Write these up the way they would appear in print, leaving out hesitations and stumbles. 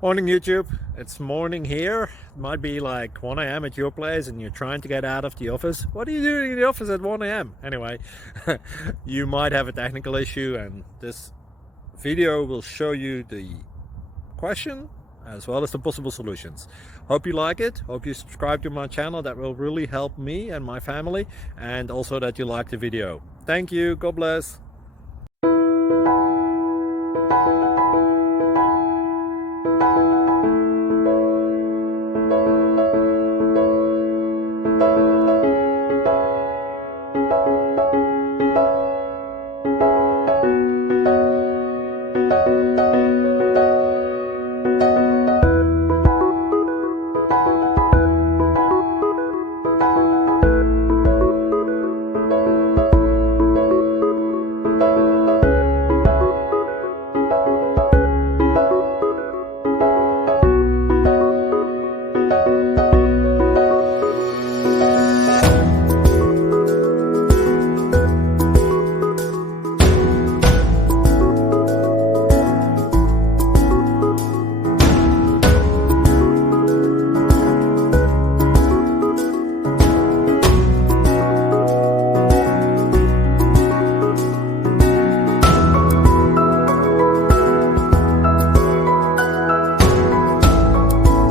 Morning YouTube, it's morning here. It might be like 1 a.m. at your place and you're trying to get out of the office. What are you doing in the office at 1 a.m.? Anyway, you might have a technical issue and this video will show you the question as well as the possible solutions. Hope you like it, hope you subscribe to my channel. That will really help me and my family, and also that you like the video. Thank you, God bless.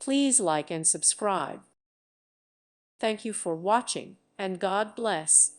Please like and subscribe. Thank you for watching, and God bless.